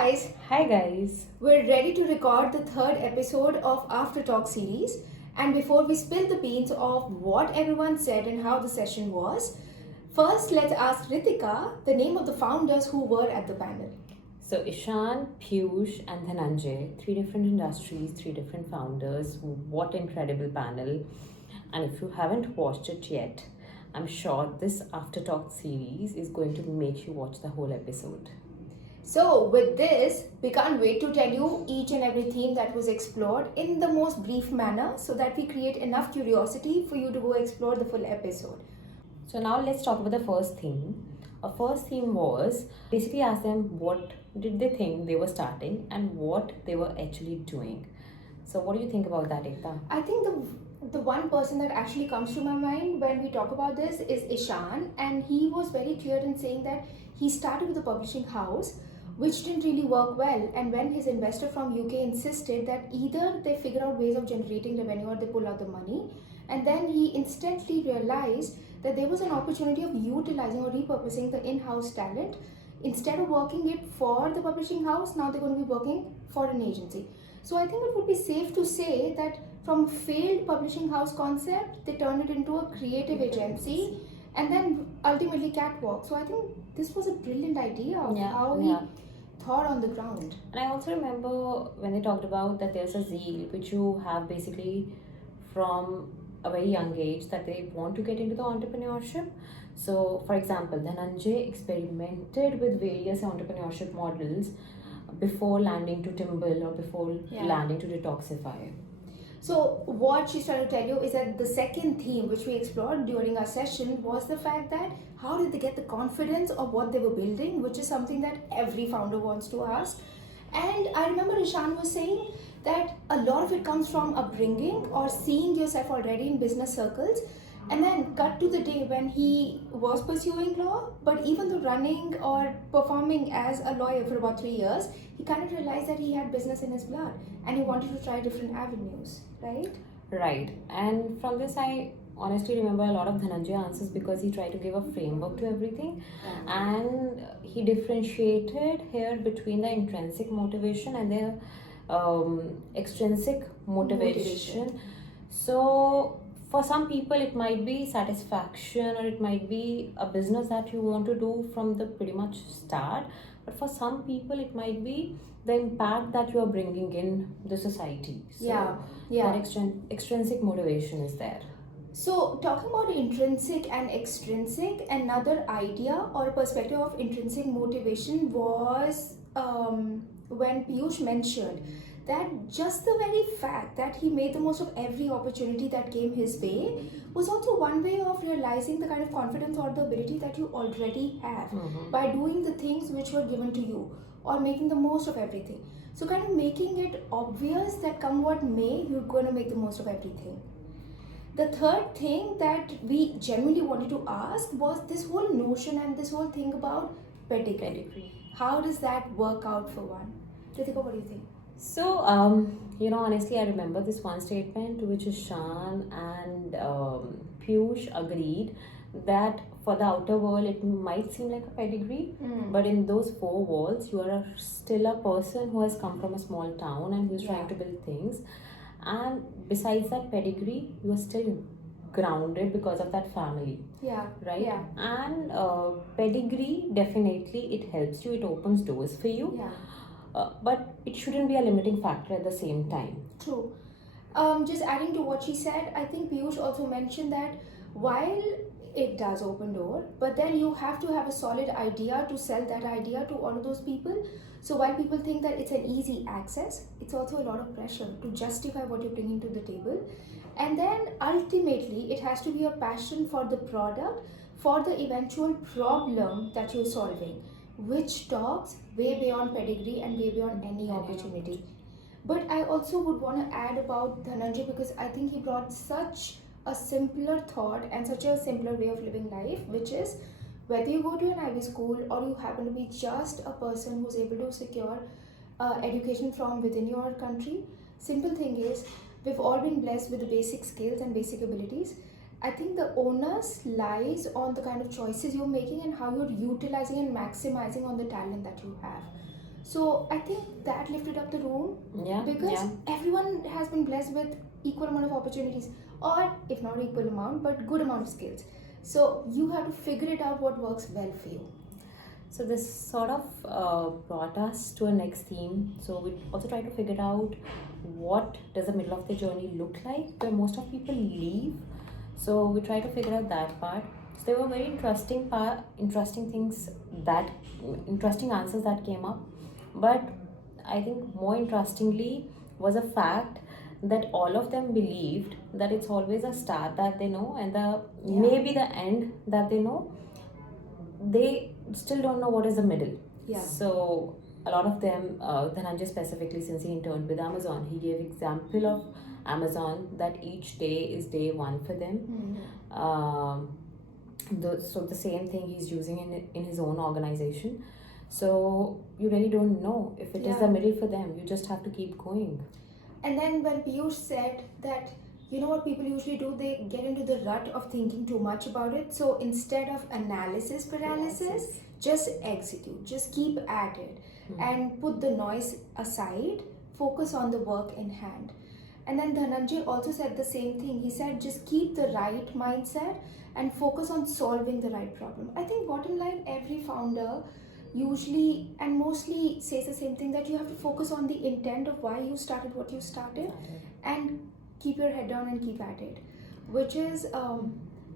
guys, Hi guys. we're ready to record the third episode of After Talk series. And before we spill the beans of what everyone said and how the session was, first let's ask Ritika the name of the founders who were at the panel. So Ishan, Piyush, and Dhananjay, three different industries, three different founders. What incredible panel! And if you haven't watched it yet, I'm sure this After Talk series is going to make you watch the whole episode. So, with this, we can't wait to tell you each and every theme that was explored in the most brief manner so that we create enough curiosity for you to go explore the full episode. So now let's talk about the first theme. Our first theme was basically ask them what did they think they were starting and what they were actually doing. So what do you think about that, Ekta? I think the one person that actually comes to my mind when we talk about this is Ishan, and he was very clear in saying that he started with a publishing house which didn't really work well, and when his investor from UK insisted that either they figure out ways of generating revenue or they pull out the money, and then he instantly realized that there was an opportunity of utilizing or repurposing the in-house talent. Instead of working it for the publishing house, now they're going to be working for an agency. So I think it would be safe to say that from failed publishing house concept, they turned it into a creative agency and then ultimately catwalk. So I think this was a brilliant idea of how he thought on the ground. And I also remember when they talked about that there's a zeal which you have basically from a very young age that they want to get into the entrepreneurship. So, for example, Dhananjay experimented with various entrepreneurship models before landing to Timble or before landing to Detoxify. So what she's trying to tell you is that the second theme which we explored during our session was the fact that how did they get the confidence of what they were building, which is something that every founder wants to ask. And I remember Ishan was saying that a lot of it comes from upbringing or seeing yourself already in business circles, and then cut to the day when he was pursuing law, but even though running or performing as a lawyer for about 3 years, he kind of realized that he had business in his blood and he wanted to try different avenues, right? Right. And from this, I honestly remember a lot of Dhananjay answers because he tried to give a framework to everything. And he differentiated here between the intrinsic motivation and the extrinsic motivation. So for some people it might be satisfaction or it might be a business that you want to do from the pretty much start, but for some people it might be the impact that you are bringing in the society. So that extrinsic motivation is there. So, talking about intrinsic and extrinsic, another idea or perspective of intrinsic motivation was when Piyush mentioned that just the very fact that he made the most of every opportunity that came his way was also one way of realizing the kind of confidence or the ability that you already have by doing the things which were given to you or making the most of everything. So, kind of making it obvious that come what may, you're going to make the most of everything. The third thing that we genuinely wanted to ask was this whole notion and this whole thing about pedigree. How does that work out for one? Ritika, what do you think? So, honestly, I remember this one statement to which Ishan and Piyush agreed that for the outer world it might seem like a pedigree, but in those four walls, you are still a person who has come from a small town and who's trying to build things. And besides that pedigree, you are still grounded because of that family. Right? And pedigree, definitely, it helps you, it opens doors for you. But it shouldn't be a limiting factor at the same time. True. Just adding to what she said, I think Piyush also mentioned that while it does open door, but then you have to have a solid idea to sell that idea to all of those people. So while people think that it's an easy access, it's also a lot of pressure to justify what you're bringing to the table. And then ultimately, it has to be a passion for the product, for the eventual problem that you're solving, which talks way beyond pedigree and way beyond any opportunity. But I also would want to add about Dhananjay because I think he brought such a simpler thought and such a simpler way of living life, which is whether you go to an Ivy school or you happen to be just a person who's able to secure education from within your country. Simple thing is, we've all been blessed with the basic skills and basic abilities. I think the onus lies on the kind of choices you're making and how you're utilizing and maximizing on the talent that you have. So I think that lifted up the room Yeah, because yeah. everyone has been blessed with equal amount of opportunities, or if not equal amount, but good amount of skills. So you have to figure it out what works well for you. So this sort of brought us to a next theme. So we also try to figure out what does the middle of the journey look like, where most of people leave. So we try to figure out that part. So there were very interesting things that interesting answers that came up. But I think more interestingly was a fact that all of them believed that it's always a start that they know and the Yeah. maybe the end that they know. They still don't know what is the middle. Yeah. So a lot of them, Dhananjay specifically, since he interned with Amazon, he gave example of Amazon that each day is day one for them. So the same thing he's using in his own organization. So you really don't know if it is the Yeah. middle for them. You just have to keep going. And then when Piyush said that, you know what people usually do, they get into the rut of thinking too much about it. So instead of analysis paralysis, just execute, just keep at it, and put the noise aside, focus on the work in hand. And then Dhananjay also said the same thing. He said just keep the right mindset and focus on solving the right problem. I think bottom line, every founder usually and mostly says the same thing, that you have to focus on the intent of why you started what you started, and keep your head down and keep at it, which is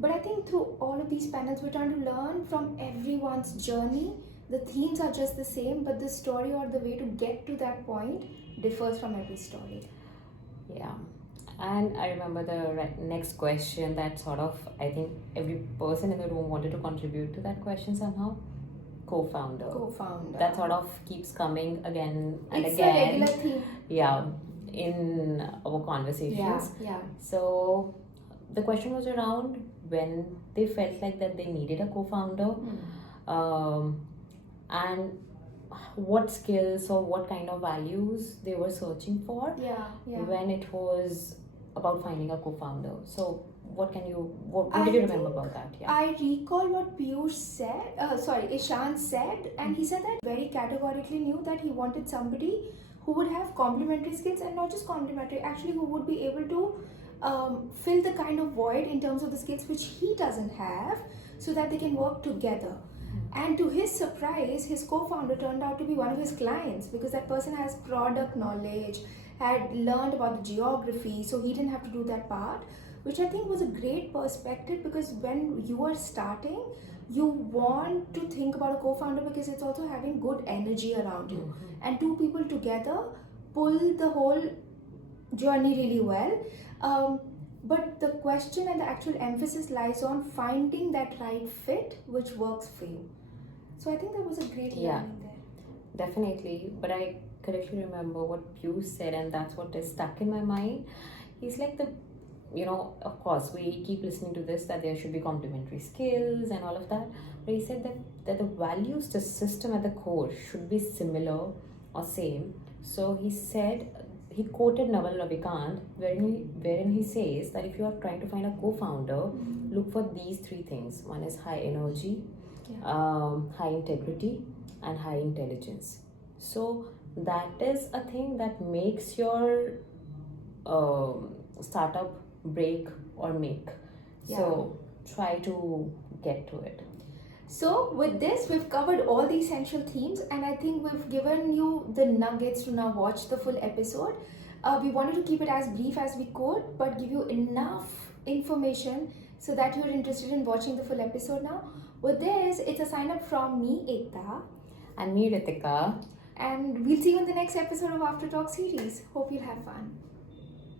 but I think through all of these panels we're trying to learn from everyone's journey. The themes are just the same, but the story or the way to get to that point differs from every story. Yeah. And I remember the next question that sort of, I think every person in the room wanted to contribute to that question somehow. Co-founder. That sort of keeps coming again and It's again. a regular theme. Yeah, in our conversations. Yeah. So the question was around when they felt like that they needed a co-founder, and what skills or what kind of values they were searching for Yeah. when it was about finding a co-founder. So what did you I remember about that? Yeah. I recall what Piyush said, Ishan said, and he said that very categorically knew that he wanted somebody who would have complementary skills, and not just complementary, actually who would be able to fill the kind of void in terms of the skills which he doesn't have, so that they can work together. And to his surprise, his co-founder turned out to be one of his clients, because that person has product knowledge, had learned about the geography, so he didn't have to do that part, which I think was a great perspective, because when you are starting, you want to think about a co-founder because it's also having good energy around you, and two people together pull the whole journey really well. But the question and the actual emphasis lies on finding that right fit which works for you. So I think that was a great learning there. Definitely, but I correctly remember what Piyush said, and that's what is stuck in my mind. He's like of course, we keep listening to this that there should be complementary skills and all of that. But he said that the values, the system at the core should be similar or same. So he quoted Naval Ravikant, wherein he says that if you are trying to find a co-founder, look for these three things. One is high energy, high integrity, and high intelligence. So that is a thing that makes your startup break or make. So try to get to it. So with this, we've covered all the essential themes, and I think we've given you the nuggets to now watch the full episode. We wanted to keep it as brief as we could, but give you enough information so that you're interested in watching the full episode now. With this, it's a sign up from me, Ekta. And me, Ritika. And we'll see you in the next episode of After Talk series. Hope you'll have fun.